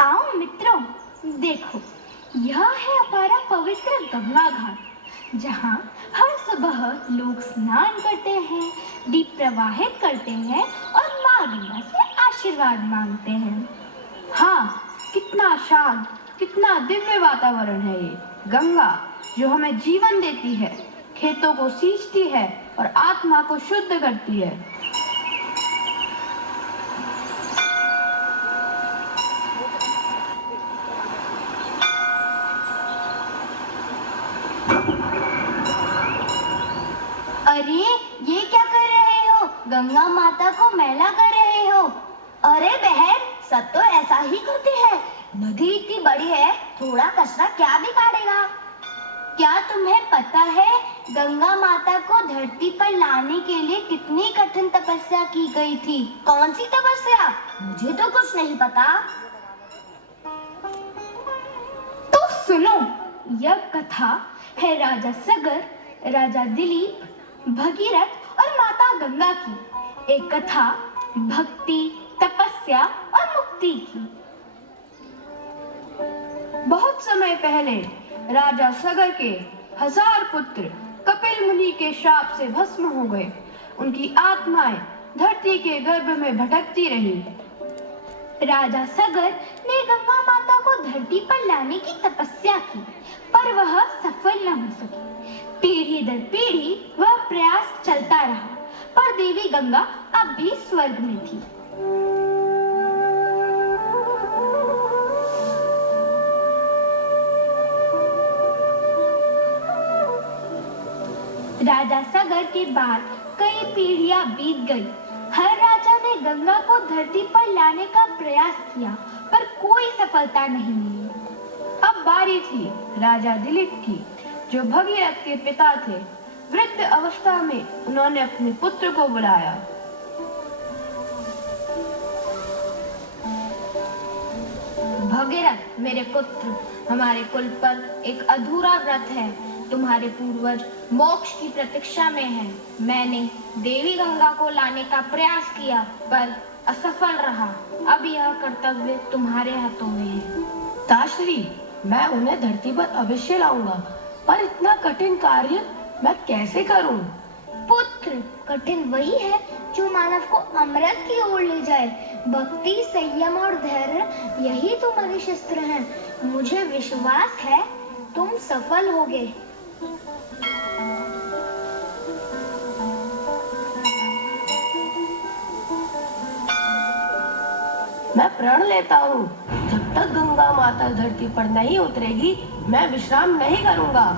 आओ मित्रों, देखो यह है हमारा पवित्र गंगा घाट, जहाँ हर सुबह लोग स्नान करते हैं, दीप प्रवाहित करते हैं और माँ गंगा से आशीर्वाद मांगते हैं। हाँ, कितना शांत, कितना दिव्य वातावरण है ये। गंगा जो हमें जीवन देती है, खेतों को सींचती है और आत्मा को शुद्ध करती है। अरे ये क्या कर रहे हो? गंगा माता को मैला कर रहे हो। अरे बहन, सब तो ऐसा ही करते हैं। नदी इतनी बड़ी है, थोड़ा कचरा क्या बिगाड़ेगा? क्या तुम्हें पता है गंगा माता को धरती पर लाने के लिए कितनी कठिन तपस्या की गई थी? कौन सी तपस्या? मुझे तो कुछ नहीं पता। तो सुनो, यह कथा है राजा सगर, राजा दिलीप, भगीरथ और माता गंगा की। एक कथा भक्ति, तपस्या और मुक्ति की। बहुत समय पहले राजा सगर के 1000 पुत्र कपिल मुनि के शाप से भस्म हो गए। उनकी आत्माएं धरती के गर्भ में भटकती रही। राजा सगर ने गंगा माता को धरती पर लाने की तपस्या की, पर वह सफल न हो सकी। पीढ़ी दर पीढ़ी वह प्रयास चलता रहा, पर देवी गंगा अब भी स्वर्ग में थी। राजा सगर के बाद कई पीढ़ियां बीत गई। हर राजा ने गंगा को धरती पर लाने का प्रयास किया, पर कोई सफलता नहीं मिली। अब बारी थी राजा दिलीप की, जो भगीरथ के पिता थे। वृद्ध अवस्था में उन्होंने अपने पुत्र को बुलाया। भगीरथ मेरे पुत्र, हमारे कुल पर एक अधूरा व्रत है। तुम्हारे पूर्वज मोक्ष की प्रतीक्षा में हैं। मैंने देवी गंगा को लाने का प्रयास किया, पर असफल रहा। अब यह कर्तव्य तुम्हारे हाथों में है। ताश्री, मैं उन्हें धरती पर अवश्य लाऊंगा, पर इतना कठिन कार्य मैं कैसे करूं? पुत्र, कठिन वही है जो मानव को अमृत की ओर ले जाए। भक्ति, संयम और धैर्य, यही तुम्हारे शस्त्र हैं। मुझे विश्वास है तुम सफल होगे। मैं प्रण लेता हूँ, जब तक गंगा माता धरती पर नहीं उतरेगी, मैं विश्राम नहीं करूंगा।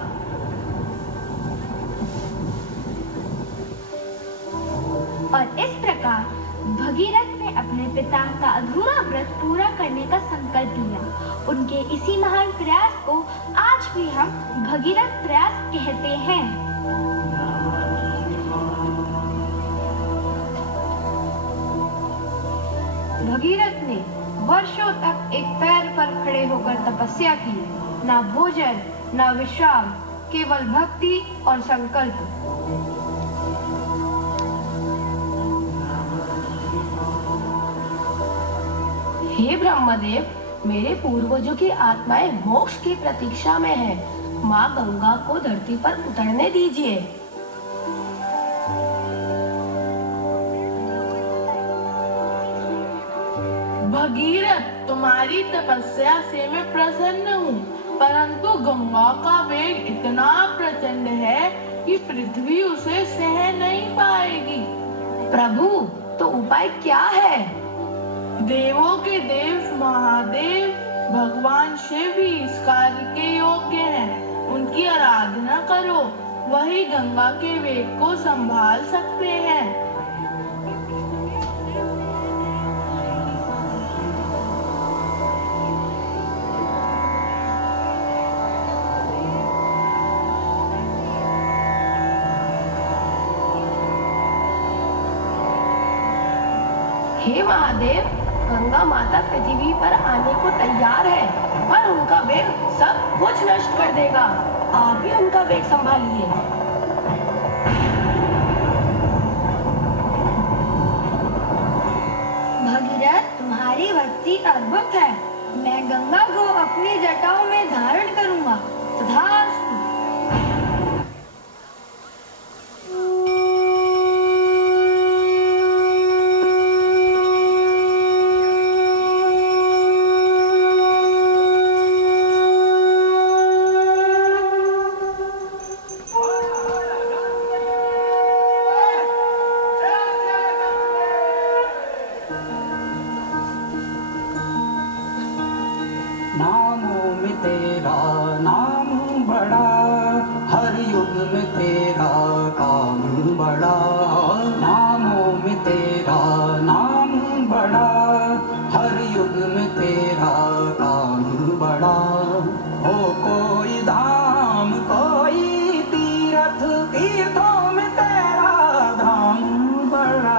और इस प्रकार भगीरथ ने अपने पिता का अधूरा व्रत पूरा करने का संकल्प लिया। उनके इसी महान प्रयास को आज भी हम भगीरथ प्रयास कहते हैं। भगीरथ ने वर्षों तक एक पैर पर खड़े होकर तपस्या की। ना भोजन, ना विश्राम, केवल भक्ति और संकल्प। हे ब्रह्मदेव, मेरे पूर्वजों की आत्माएं मोक्ष की प्रतीक्षा में हैं। माँ गंगा को धरती पर उतरने दीजिए। भगीरथ, तुम्हारी तपस्या से मैं प्रसन्न हूँ, परंतु गंगा का वेग इतना प्रचंड है कि पृथ्वी उसे सह नहीं पाएगी। प्रभु, तो उपाय क्या है? देवों के देव महादेव भगवान शिव ही इस कार्य के योग्य हैं। उनकी आराधना करो, वही गंगा के वेग को संभाल सकते हैं। हे महादेव, गंगा माता पृथ्वी पर आने को तैयार है, पर उनका वेग सब कुछ नष्ट कर देगा। आप ही उनका वेग संभालिए। भगीरथ, तुम्हारी भक्ति अद्भुत है। मैं गंगा को अपनी जटाओं में धारण करूंगा। तथास्तु। नामों में तेरा नाम बड़ा, हर युग में तेरा काम बड़ा। नामों में तेरा नाम बड़ा, हर युग में तेरा काम बड़ा। हो कोई धाम कोई तीर्थ, तीर्थों में तेरा धाम बड़ा।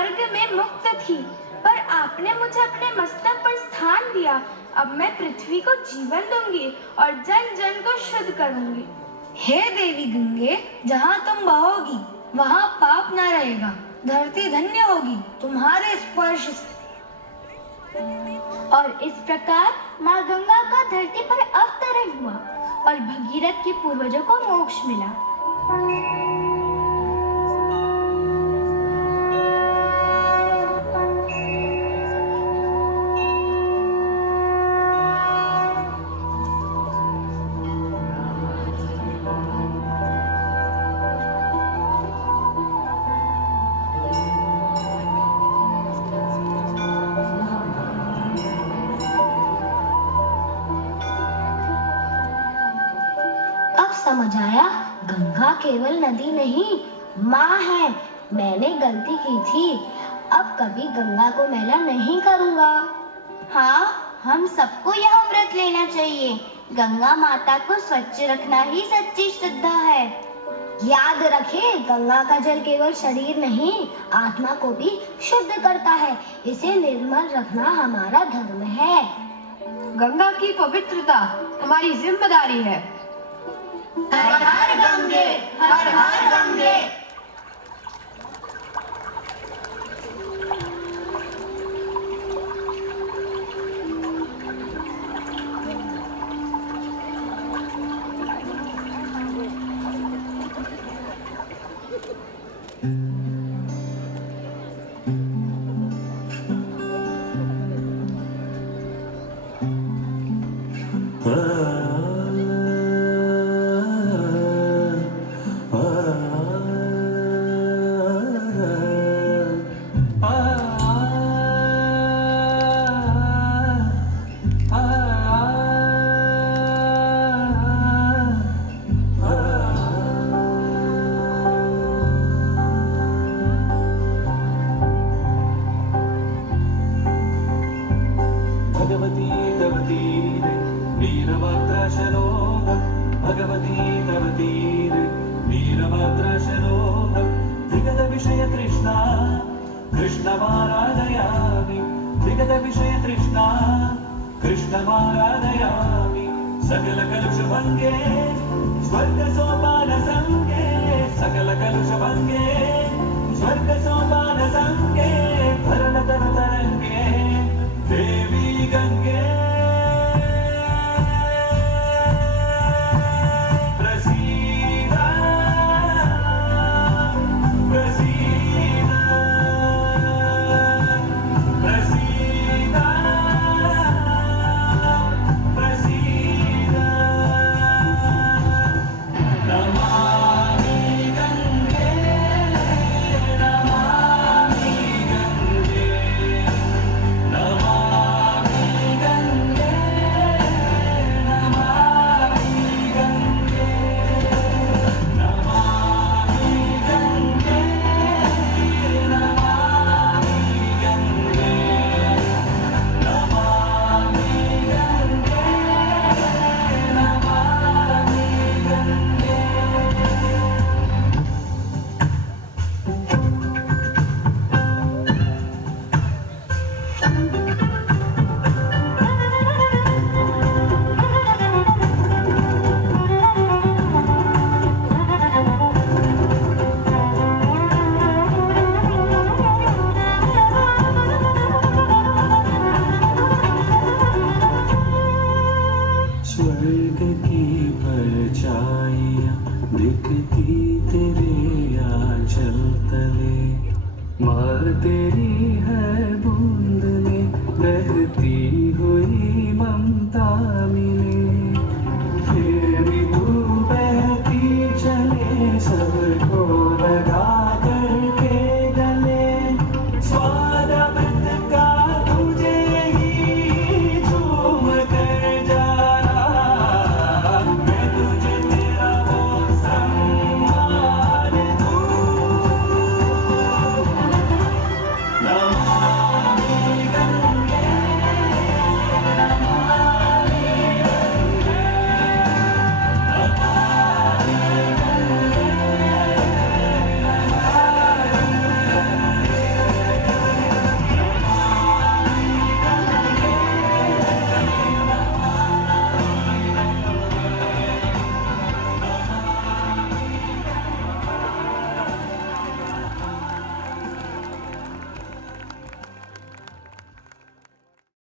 स्वर्ग में मुक्त थी, पर आपने मुझे अपने मस्तक पर स्थान दिया। अब मैं पृथ्वी को जीवन दूंगी और जन जन को शुद्ध करूंगी। हे देवी गंगे, जहाँ तुम बहोगी वहाँ पाप न रहेगा, धरती धन्य होगी तुम्हारे स्पर्श से। और इस प्रकार माँ गंगा का धरती पर अवतरण हुआ और भगीरथ के पूर्वजों को मोक्ष मिला। अब समझ आया, गंगा केवल नदी नहीं माँ है। मैंने गलती की थी, अब कभी गंगा को मैला नहीं करूँगा। हाँ, हम सबको यह व्रत लेना चाहिए। गंगा माता को स्वच्छ रखना ही सच्ची श्रद्धा है। याद रखें, गंगा का जल केवल शरीर नहीं, आत्मा को भी शुद्ध करता है। इसे निर्मल रखना हमारा धर्म है। गंगा की पवित्रता हमारी जिम्मेदारी है। हर हर गंगे, हर हर गंगे। कृष्णमाराधयामि सकलकलुषभङ्गे स्वर्गसोपानसङ्गे सकलकलुषभङ्गे स्वर्गसोपानसङ्गे